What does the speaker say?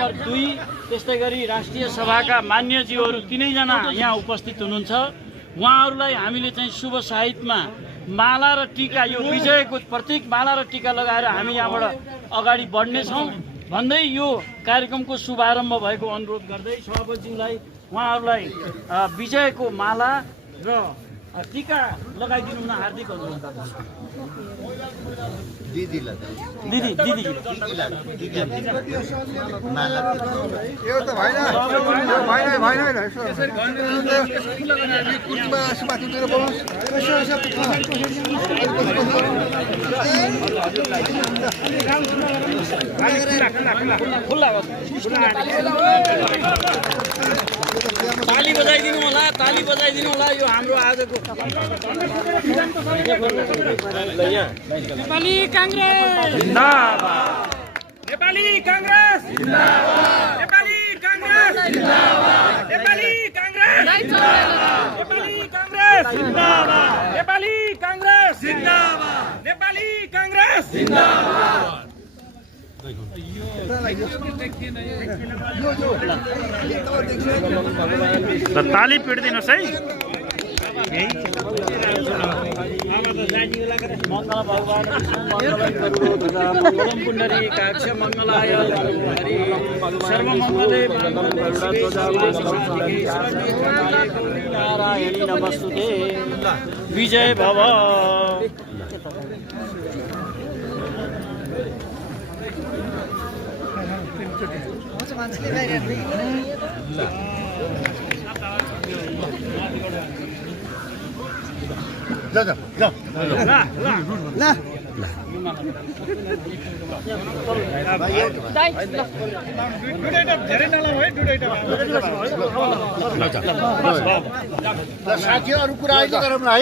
Number 2 त्यस्तै गरी राष्ट्रिय सभाका मान्यज्यूहरू तीनैजना यहाँ उपस्थित हुनुहुन्छ। उहाँहरूलाई हामीले चाहिँ शुभ साहित्यमा माला र टीका, यो विजयको प्रतीक माला र टीका लगाएर हामी यहाँबाट अगाडि बढ्नेछौँ भन्दै यो कार्यक्रमको शुभारम्भ भएको अनुरोध गर्दै सभापतिज्यूलाई उहाँहरूलाई विजयको माला र टीका लगाइदिनु हुन हार्दिक अनुरोध गर्दछु। दिदी ताली बजाइदिनु होला, ताली बजाइदिनु होला। यो हाम्रो आजको नेपाली कांग्रेस जिन्दाबाद, नेपाली कांग्रेस जिन्दाबाद, नेपाली कांग्रेस जिन्दाबाद, नेपाली कांग्रेस जिन्दाबाद, नेपाली कांग्रेस जिन्दाबाद, नेपाली कांग्रेस जिन्दाबाद, नेपाली कांग्रेस जिन्दाबाद। ताली पिट्दिनुहोस् है। मङ्गल भगवान् मङ्गलम पुण्डरी काक्ष मङ्गलाय सर्वमङ्गले नारायणी नमस्तुते। विजय भव। साथीहरु कुरा अहिले गरौँ न है।